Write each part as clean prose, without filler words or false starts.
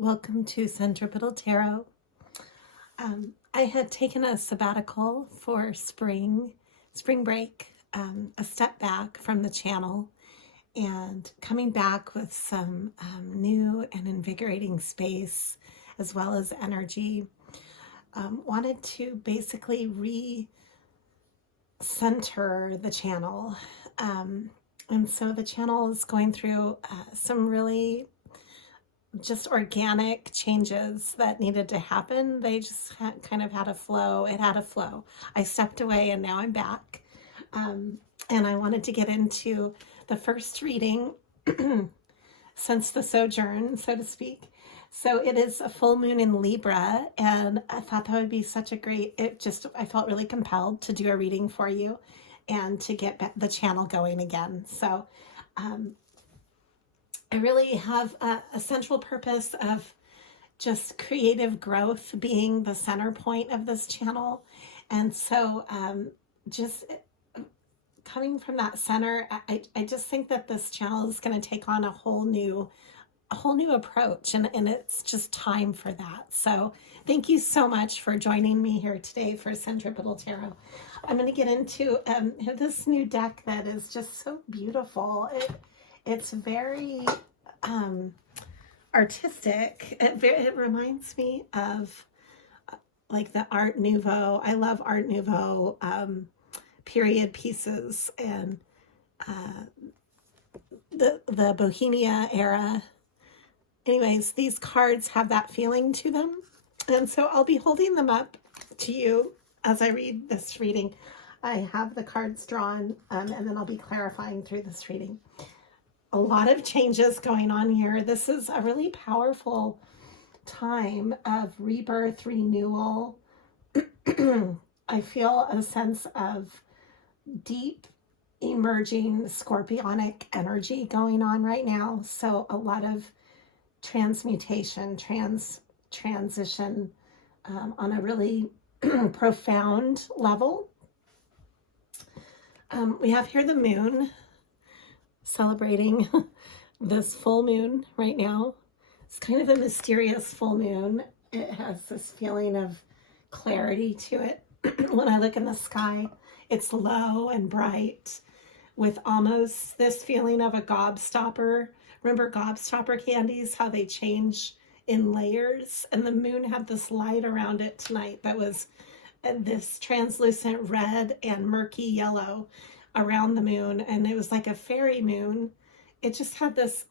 Welcome to Centripetal Tarot. I had taken a sabbatical for spring break, a step back from the channel, and coming back with some new and invigorating space as well as energy. Wanted to basically re-center the channel. And so the channel is going through some really just organic changes that needed to happen. They just kind of had a flow. It had a flow. I stepped away and now I'm back. And I wanted to get into the first reading since the sojourn, so to speak. So it is a full moon in Libra, and I thought that would be such a great, I felt really compelled to do a reading for you and to get the channel going again. So I really have a central purpose of just creative growth being the center point of this channel. And so just coming from that center, I just think that this channel is going to take on a whole new approach, and it's just time for that. So thank you so much for joining me here today for Centripetal Tarot. I'm going to get into this new deck that is just so beautiful. It's very artistic. It reminds me of like the Art Nouveau. I love Art Nouveau period pieces and the Bohemia era. Anyways, these cards have that feeling to them. And so I'll be holding them up to you as I read this reading. I have the cards drawn, and then I'll be clarifying through this reading. A lot of changes going on here. This is a really powerful time of rebirth, renewal. I feel a sense of deep emerging scorpionic energy going on right now. So a lot of transmutation, transition on a really profound level. We have here the moon celebrating this full moon right now. It's kind of a mysterious full moon. It has this feeling of clarity to it. When I look in the sky, it's low and bright with almost this feeling of a gobstopper. Remember gobstopper candies, how they change in layers? And the moon had this light around it tonight that was this translucent red and murky yellow around the moon, and it was like a fairy moon. It just had this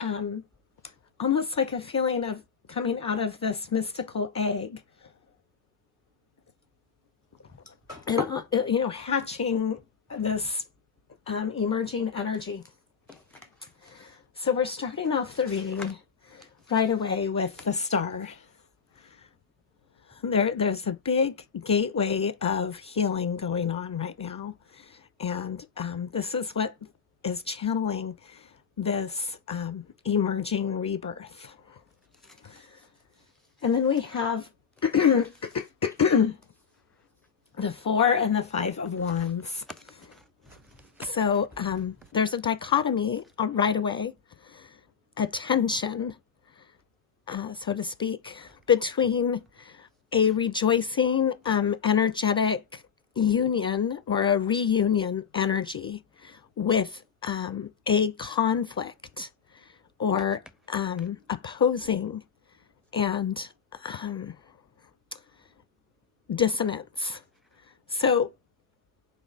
almost like a feeling of coming out of this mystical egg and hatching this emerging energy. So we're starting off the reading right away with the star. There's a big gateway of healing going on right now. And this is what is channeling this emerging rebirth. And then we have the 4 and the 5 of Wands. So there's a dichotomy right away, a tension, so to speak, between a rejoicing, energetic union or a reunion energy with a conflict or opposing and dissonance. So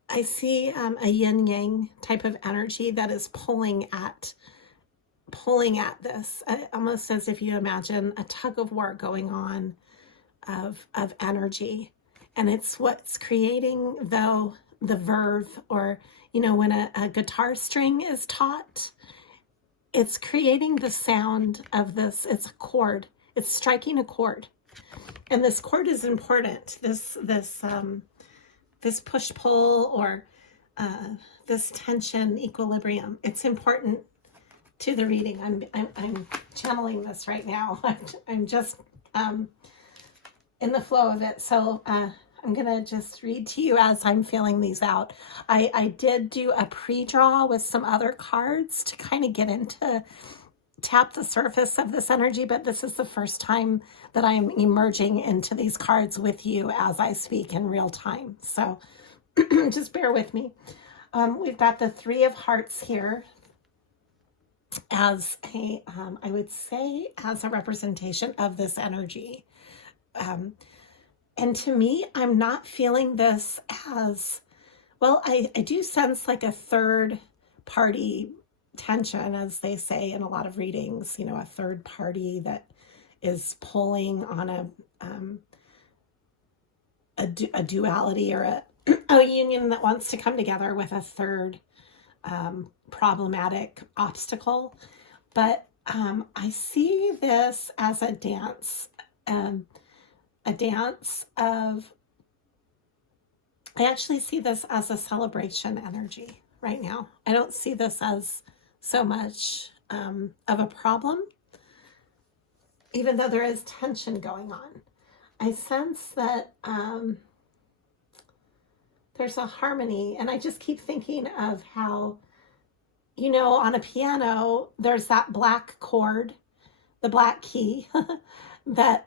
I see a yin-yang type of energy that is pulling at this, almost as if you imagine a tug of war going on of energy. And it's what's creating, though, the verve, or, when a guitar string is taut, it's creating the sound of this. It's a chord. It's striking a chord. And this chord is important. This push-pull or this tension, equilibrium. It's important to the reading. I'm channeling this right now. I'm just in the flow of it. So I'm going to just read to you as I'm feeling these out. I did do a pre-draw with some other cards to kind of get into tap the surface of this energy, but this is the first time that I'm emerging into these cards with you as I speak in real time. So just bear with me. We've got the Three of Hearts here as a, I would say, as a representation of this energy. And to me, I'm not feeling this as, well, I do sense like a third party tension, as they say in a lot of readings, you know, a third party that is pulling on a duality or a union that wants to come together with a third problematic obstacle. But I see this as a dance of, I actually see this as a celebration energy right now. I don't see this as so much of a problem, even though there is tension going on. I sense that there's a harmony, and I just keep thinking of how, you know, on a piano, there's that black chord, the black key, that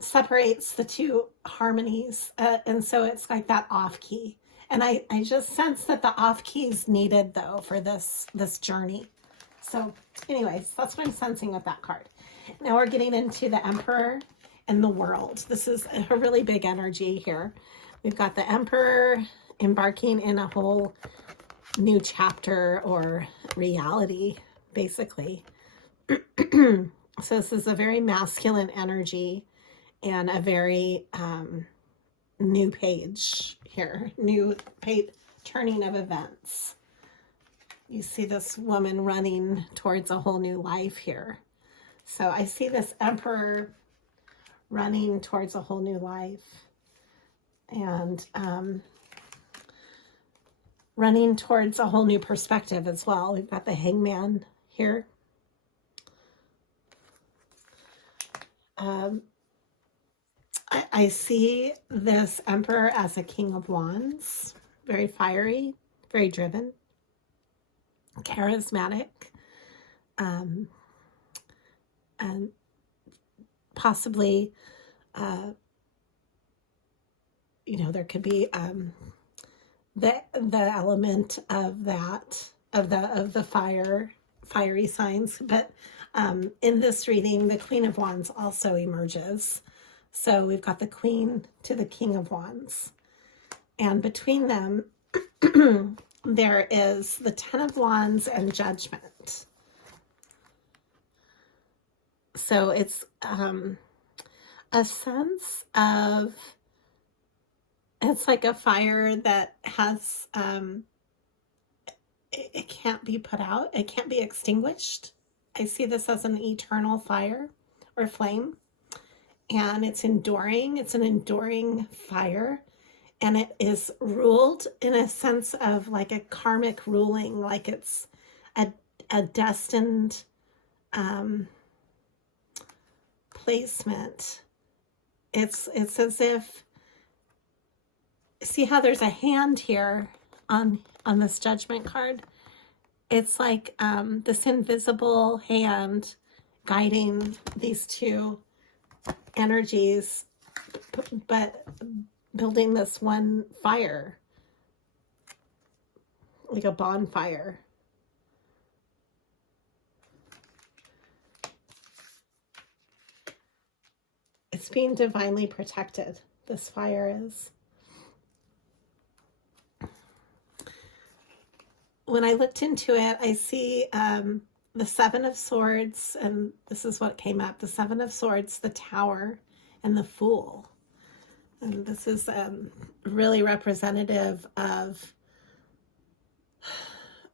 separates the two harmonies. And so it's like that off key. And I just sense that the off key is needed, though, for this journey. So anyways, that's what I'm sensing with that card. Now we're getting into the Emperor and the World. This is a really big energy here. We've got the Emperor embarking in a whole new chapter or reality, basically. So this is a very masculine energy and a very new page here, new page, turning of events. You see this woman running towards a whole new life here. So I see this Emperor running towards a whole new life, and running towards a whole new perspective as well. We've got the Hangman here. I see this Emperor as a King of Wands, very fiery, very driven, charismatic, and possibly, you know, there could be the element of that, of the fiery signs, but in this reading, the Queen of Wands also emerges. So we've got the Queen to the King of Wands. And between them, there is the Ten of Wands and Judgment. So it's a sense of, it's like a fire that has, it can't be put out. It can't be extinguished. I see this as an eternal fire or flame. And it's enduring. It's an enduring fire. And it is ruled in a sense of like a karmic ruling, like it's a destined placement. It's as if, see how there's a hand here on this Judgment card? It's like this invisible hand guiding these two energies, but building this one fire, like a bonfire. It's being divinely protected, this fire is. When I looked into it, I see the Seven of Swords, and this is what came up, the Seven of Swords, the Tower, and the Fool. And this is really representative of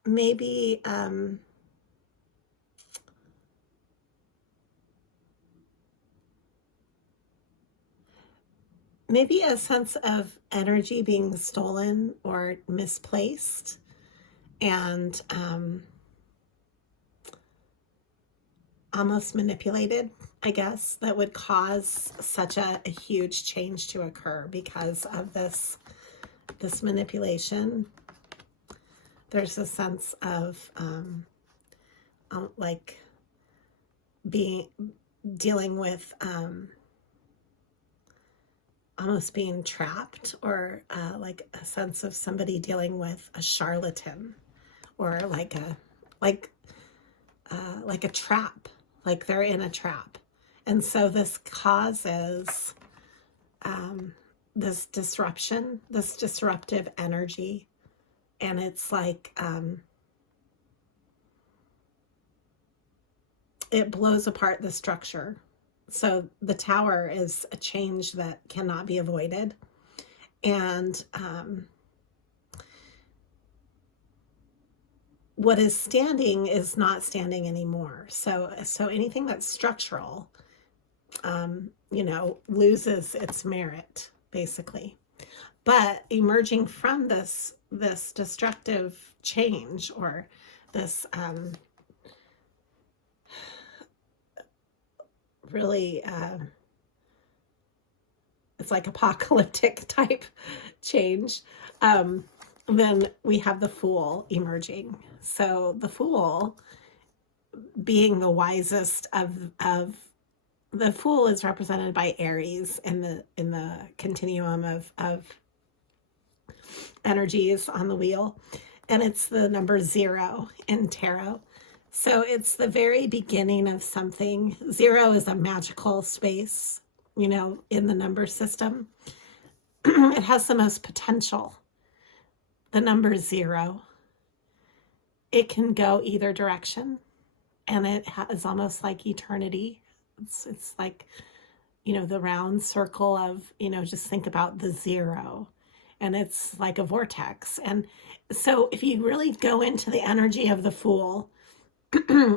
maybe maybe a sense of energy being stolen or misplaced, and almost manipulated, I guess, that would cause such a huge change to occur because of this manipulation. There's a sense of like dealing with almost being trapped, or like a sense of somebody dealing with a charlatan, or like a trap, like they're in a trap. And so this causes this disruption, this disruptive energy. And it's like it blows apart the structure. So the tower is a change that cannot be avoided. And what is standing is not standing anymore. So anything that's structural, you know, loses its merit, basically. But emerging from this destructive change, or this really, it's like apocalyptic type change, then we have the Fool emerging. So the Fool, being the wisest of the Fool, is represented by Aries in the continuum of energies on the wheel, and it's the number 0 in tarot. So it's the very beginning of something. 0 is a magical space, you know, in the number system. It has the most potential. The number 0, it can go either direction, and it is almost like eternity. It's like, you know, the round circle of, you know, just think about the 0, and it's like a vortex. And so if you really go into the energy of the Fool,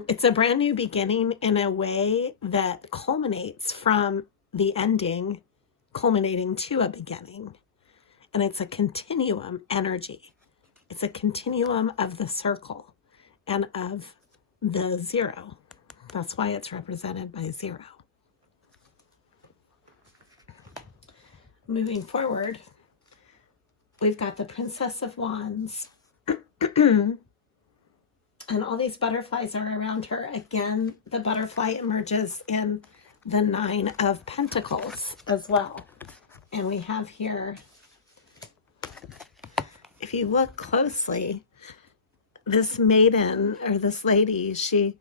it's a brand new beginning in a way that culminates from the ending, culminating to a beginning. And it's a continuum energy. It's a continuum of the circle and of the 0. That's why it's represented by 0. Moving forward, we've got the Princess of Wands. And all these butterflies are around her. Again, the butterfly emerges in the 9 of Pentacles as well. And we have here, if you look closely, this maiden, or this lady, she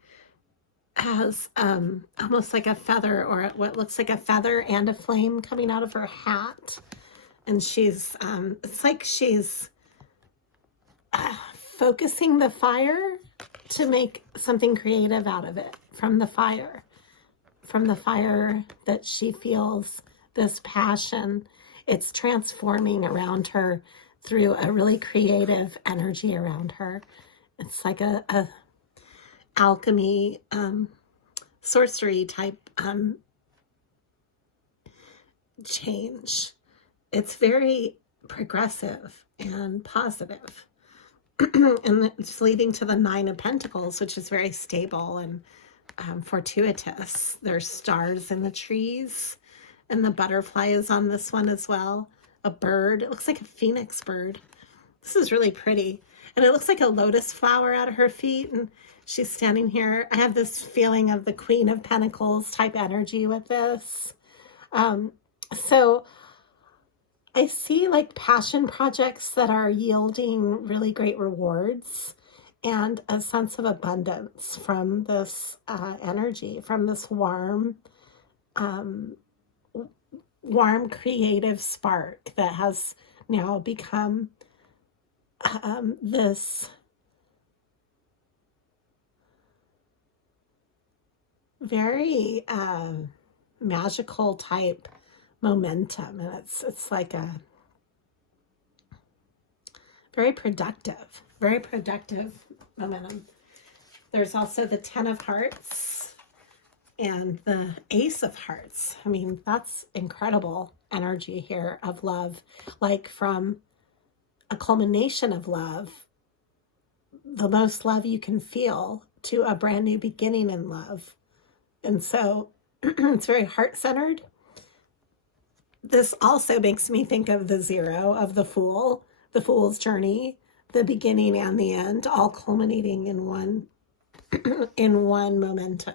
has almost like a feather, or what looks like a feather and a flame coming out of her hat. And she's, it's like she's focusing the fire to make something creative out of it from the fire that she feels, this passion. It's transforming around her through a really creative energy around her. It's like a alchemy, sorcery type change. It's very progressive and positive. And it's leading to the 9 of Pentacles, which is very stable and fortuitous. There's stars in the trees, and the butterfly is on this one as well. A bird. It looks like a phoenix bird. This is really pretty. And it looks like a lotus flower at her feet, and she's standing here. I have this feeling of the Queen of Pentacles type energy with this. So I see like passion projects that are yielding really great rewards, and a sense of abundance from this energy, from this warm creative spark that has now become this very magical type momentum. And it's like a very productive momentum. There's also the 10 of Hearts and the Ace of Hearts. I mean, that's incredible energy here of love, like from a culmination of love, the most love you can feel, to a brand new beginning in love. And so it's very heart-centered. This also makes me think of the 0 of the Fool, the Fool's journey, the beginning and the end, all culminating in one in one momentum,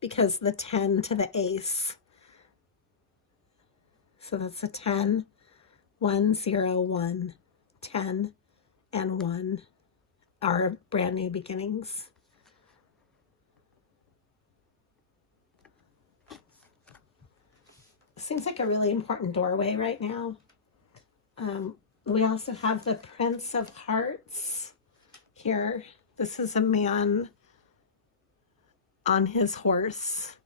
because the 10 to the ace. So that's a 10, 1, 0, 1, 10, and 1 are brand new beginnings. Seems like a really important doorway right now. We also have the Prince of Hearts here. This is a man on his horse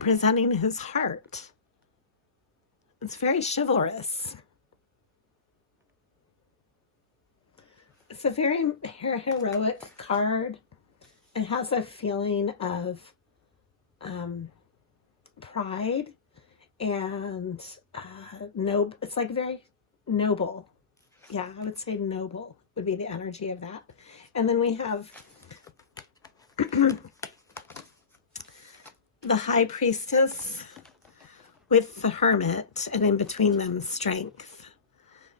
presenting his heart. It's very chivalrous. It's a very heroic card. It has a feeling of pride and noble. It's like very noble. Yeah, I would say noble would be the energy of that. And then we have the High Priestess with the Hermit, and in between them, Strength.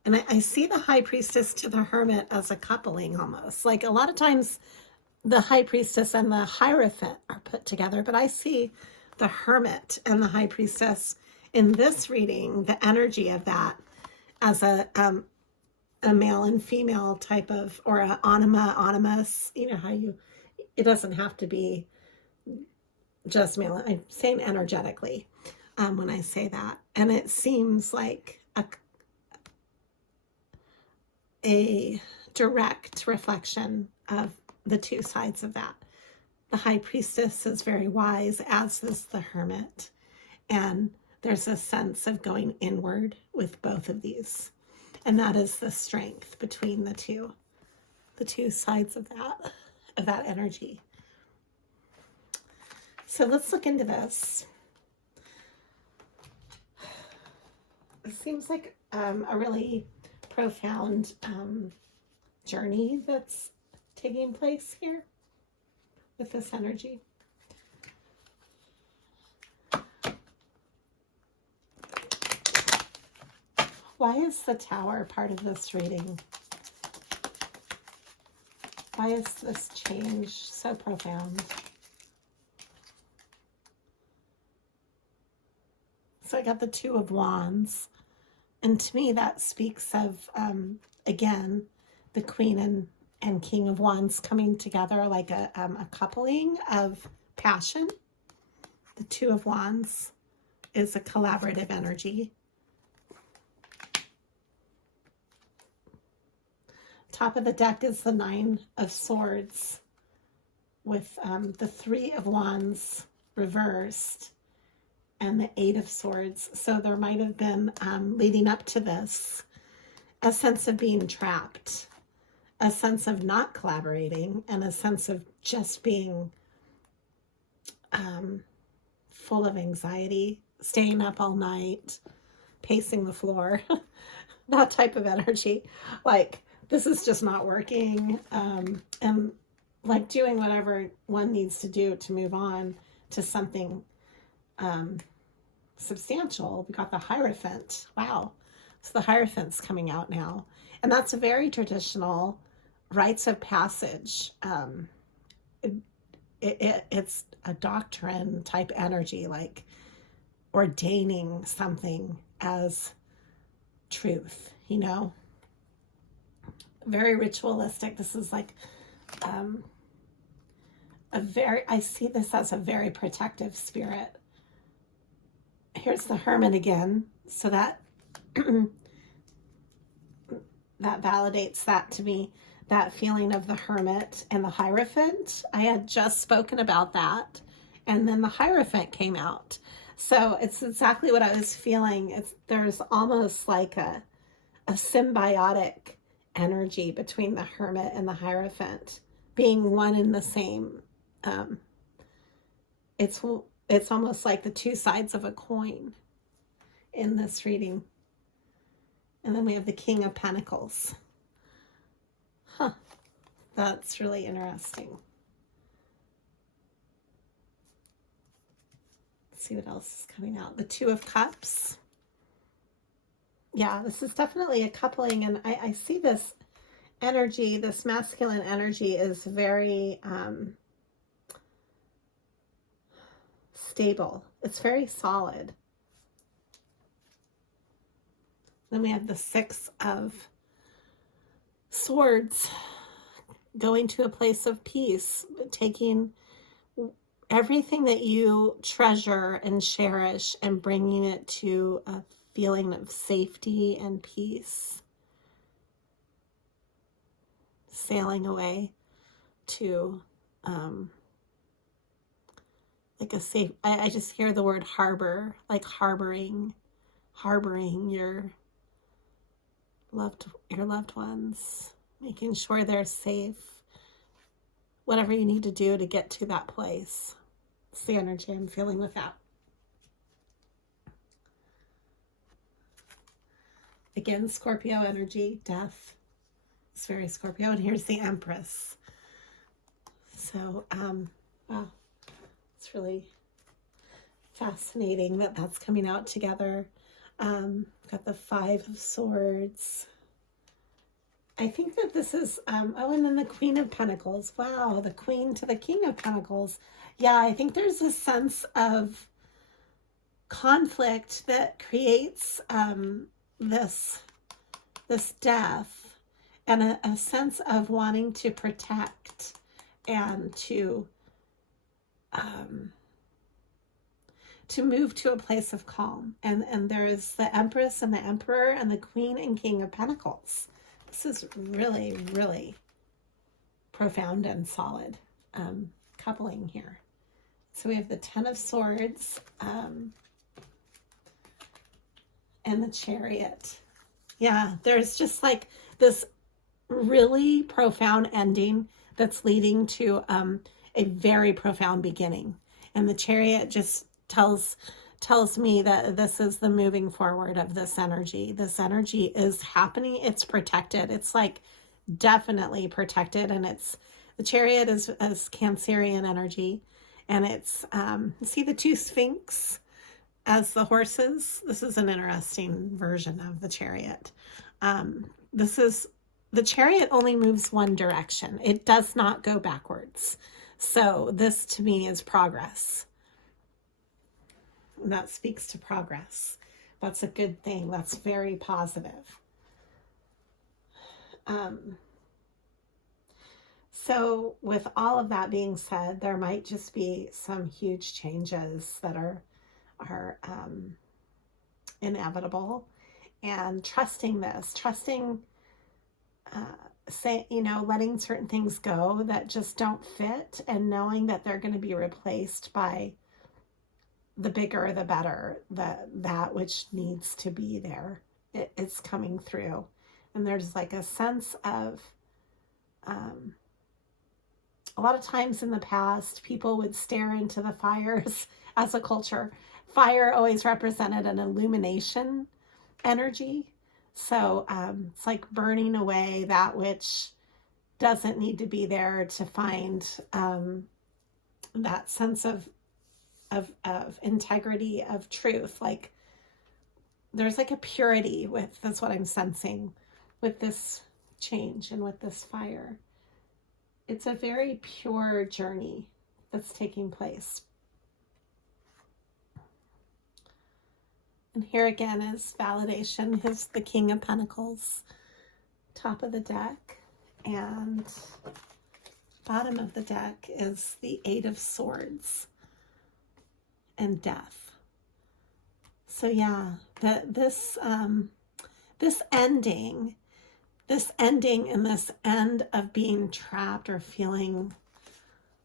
And I see the High Priestess to the Hermit as a coupling almost. Like a lot of times the High Priestess and the Hierophant are put together, but I see the Hermit and the High Priestess in this reading, the energy of that as a male and female type of, or an anima, animus, you know how you, it doesn't have to be just male. I'm saying energetically when I say that. And it seems like a direct reflection of the two sides of that. The High Priestess is very wise, as is the Hermit. And there's a sense of going inward with both of these. And that is the strength between the two sides of that energy. So let's look into this. It seems like a really profound journey that's taking place here with this energy. Why is the Tower part of this reading? Why is this change so profound? So I got the Two of Wands. And to me, that speaks of, again, the Queen and King of Wands coming together, like a coupling of passion. The Two of Wands is a collaborative energy. Top of the deck is the Nine of Swords with the Three of Wands reversed and the Eight of Swords. So there might have been, leading up to this, a sense of being trapped, a sense of not collaborating, and a sense of just being full of anxiety, staying up all night, pacing the floor, that type of energy. Like, this is just not working, and like doing whatever one needs to do to move on to something substantial. We got the Hierophant. Wow. So the Hierophant's coming out now. And that's a very traditional rites of passage. It's a doctrine type energy, like ordaining something as truth, you know? Very ritualistic. This is like I see this as a very protective spirit. Here's the Hermit again. So that that validates that to me, that feeling of the Hermit and the Hierophant. I had just spoken about that, and then the Hierophant came out. So it's exactly what I was feeling. There's almost like a symbiotic energy between the Hermit and the Hierophant being one and the same. It's almost like the two sides of a coin in this reading. And then we have the King of Pentacles. Huh. That's really interesting. Let's see what else is coming out. The Two of Cups. Yeah, this is definitely a coupling, and I see this energy, this masculine energy is very stable. It's very solid. Then we have the Six of Swords, going to a place of peace, taking everything that you treasure and cherish and bringing it to a feeling of safety and peace. Sailing away to like a safe, I just hear the word harbor, like harboring your loved ones, making sure they're safe, whatever you need to do to get to that place. It's the energy I'm feeling with that. Again, Scorpio energy, death. It's very Scorpio. And here's the Empress. So, wow, it's really fascinating that that's coming out together. Got the Five of Swords. I think that this is, oh, and then the Queen of Pentacles. Wow, the Queen to the King of Pentacles. Yeah, I think there's a sense of conflict that creates this death, and a sense of wanting to protect and to move to a place of calm. And there's the Empress and the Emperor and the Queen and King of Pentacles. This is really, really profound and solid coupling here. So we have the Ten of Swords and the Chariot. Yeah, there's just like this really profound ending that's leading to a very profound beginning. And the Chariot just tells me that this is the moving forward of this energy. This energy is happening. It's protected. It's like definitely protected. And the Chariot is Cancerian energy. And it's, see the two Sphinx as the horses? This is an interesting version of the Chariot. The Chariot only moves one direction. It does not go backwards. So this to me is progress. And that speaks to progress. That's a good thing. That's very positive. So with all of that being said, there might just be some huge changes that are inevitable, and trusting letting certain things go that just don't fit, and knowing that they're going to be replaced by the bigger, the better, that which needs to be there. It's coming through. And there's like a sense of, a lot of times in the past, people would stare into the fires as a culture. Fire always represented an illumination energy. So it's like burning away that which doesn't need to be there to find that sense of integrity, of truth. Like there's like a purity that's what I'm sensing with this change and with this fire. It's a very pure journey that's taking place. And here again is validation. Here's the King of Pentacles, top of the deck, and bottom of the deck is the Eight of Swords and death. So yeah, this ending and this end of being trapped or feeling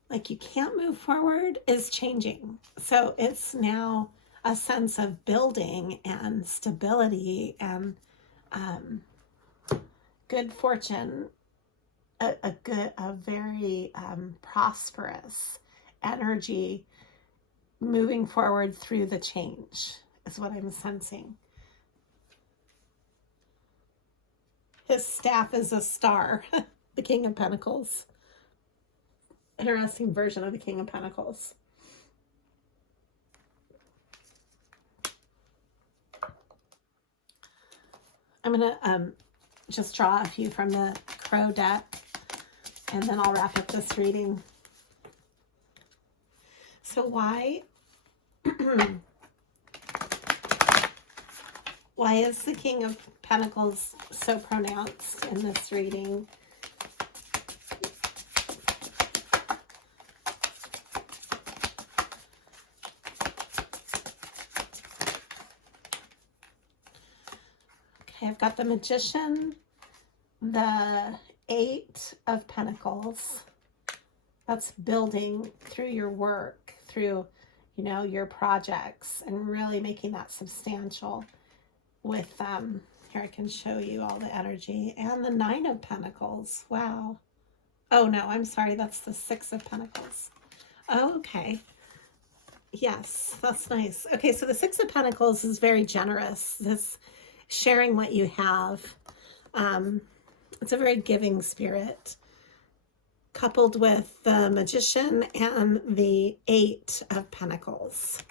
like you can't move forward is changing. So it's now a sense of building and stability and good fortune, a very prosperous energy moving forward through the change is what I'm sensing. His staff is a star, the King of Pentacles. Interesting version of the King of Pentacles. I'm going to just draw a few from the Crow deck, and then I'll wrap up this reading. So why why is the King of Pentacles so pronounced in this reading? Okay, I've got the Magician, the Eight of Pentacles. That's building through your work, through, you know, your projects, and really making that substantial with, here I can show you all the energy. And the Nine of Pentacles. Wow. Oh, no, I'm sorry. That's the Six of Pentacles. Oh, okay. Yes, that's nice. Okay, so the Six of Pentacles is very generous. This sharing what you have. It's a very giving spirit, coupled with the Magician and the Eight of Pentacles.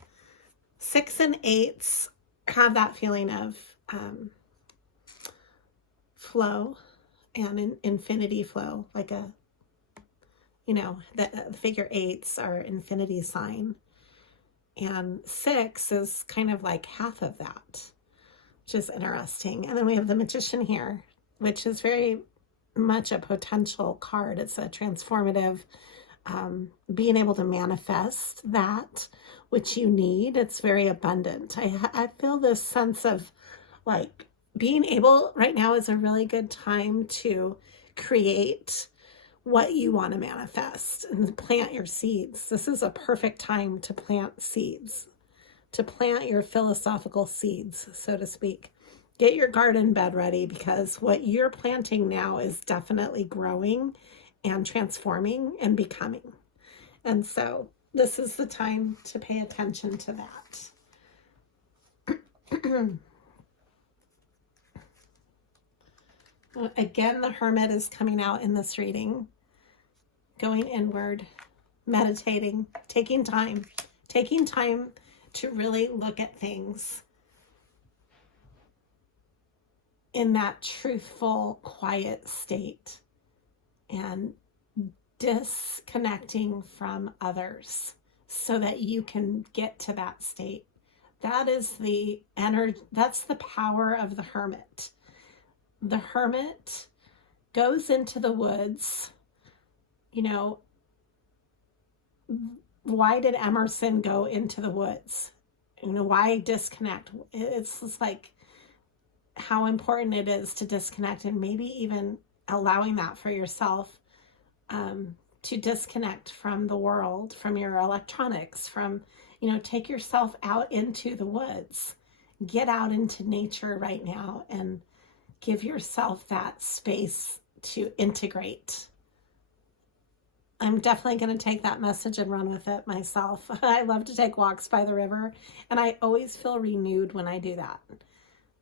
6 and 8s have that feeling of flow and infinity flow, like a, you know, the figure 8s are infinity sign. And 6 is kind of like half of that, which is interesting. And then we have the Magician here, which is very much a potential card. It's a transformative, being able to manifest that which you need. It's very abundant. I feel this sense of like being able, right now is a really good time to create what you want to manifest and plant your seeds. This is a perfect time to plant seeds, to plant your philosophical seeds, so to speak. Get your garden bed ready, because what you're planting now is definitely growing and transforming and becoming. And so this is the time to pay attention to that. Again, the Hermit is coming out in this reading. Going inward, meditating, taking time to really look at things in that truthful, quiet state, and disconnecting from others so that you can get to that state. That is the energy, that's the power of the Hermit. The Hermit goes into the woods. You know, why did Emerson go into the woods? You know, why disconnect? It's just like how important it is to disconnect, and maybe even allowing that for yourself, to disconnect from the world, from your electronics, from, you know, take yourself out into the woods, get out into nature right now and give yourself that space to integrate. I'm definitely going to take that message and run with it myself. I love to take walks by the river, and I always feel renewed when I do that.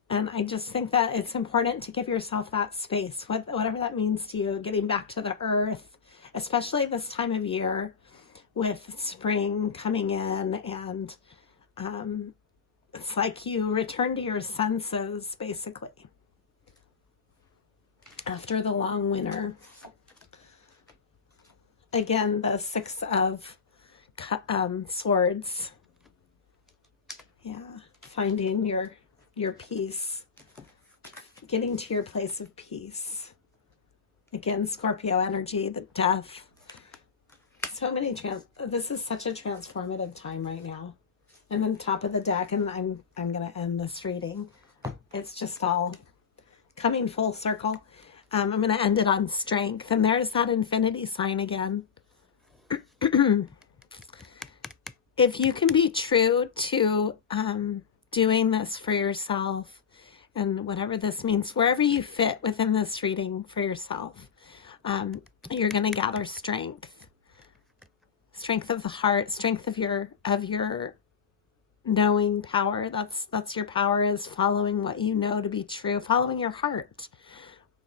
And I just think that it's important to give yourself that space, whatever that means to you, getting back to the earth, especially this time of year with spring coming in, and it's like you return to your senses, basically, after the long winter. Again, the Six of Swords. Yeah, finding your peace, getting to your place of peace. Again, Scorpio energy, the death. So many this is such a transformative time right now. And then top of the deck, and I'm going to end this reading. It's just all coming full circle. I'm going to end it on strength. And there's that infinity sign again. If you can be true to doing this for yourself, and whatever this means, wherever you fit within this reading for yourself, you're going to gather strength. Strength of the heart, strength of your knowing power. That's your power, is following what you know to be true, following your heart.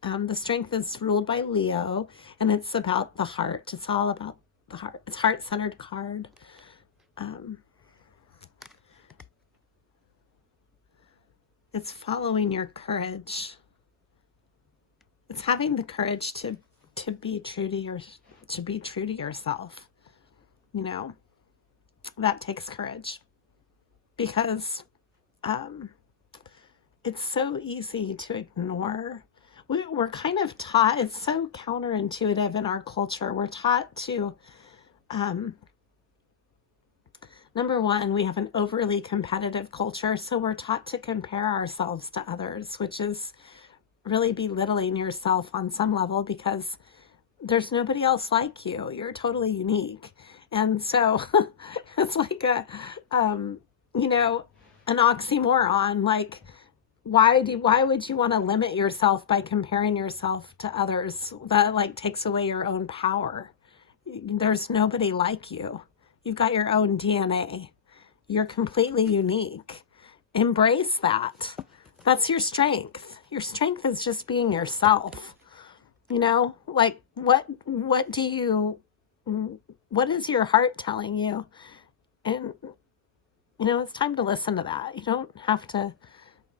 The strength is ruled by Leo, and it's about the heart. It's all about the heart. It's heart-centered card. It's following your courage. it's having the courage to be true to yourself. You know, that takes courage, because it's so easy to ignore. We're kind of taught, it's so counterintuitive in our culture. We're taught to, number one, we have an overly competitive culture. So we're taught to compare ourselves to others, which is really belittling yourself on some level, because there's nobody else like you. You're totally unique. And so it's like you know, an oxymoron. Like, why would you want to limit yourself by comparing yourself to others? That like takes away your own power. There's nobody like you. You've got your own DNA. You're completely unique. Embrace that. That's your strength. Your strength is just being yourself. You know, like what is your heart telling you? And, you know, it's time to listen to that. You don't have to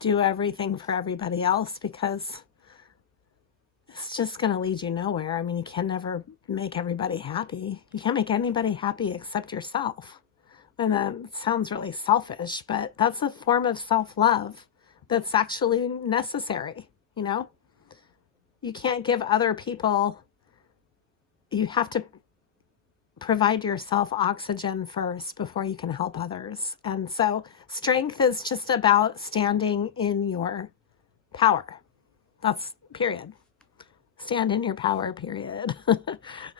do everything for everybody else, because it's just going to lead you nowhere. I mean, you can never make everybody happy. You can't make anybody happy except yourself. And that sounds really selfish, but that's a form of self-love that's actually necessary, you know? You can't give other people, you have to provide yourself oxygen first before you can help others. And so strength is just about standing in your power. That's period. Stand in your power, period.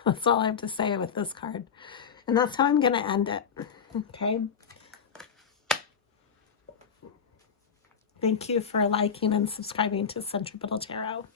That's all I have to say with this card. And that's how I'm going to end it. Okay. Thank you for liking and subscribing to Centripetal Tarot.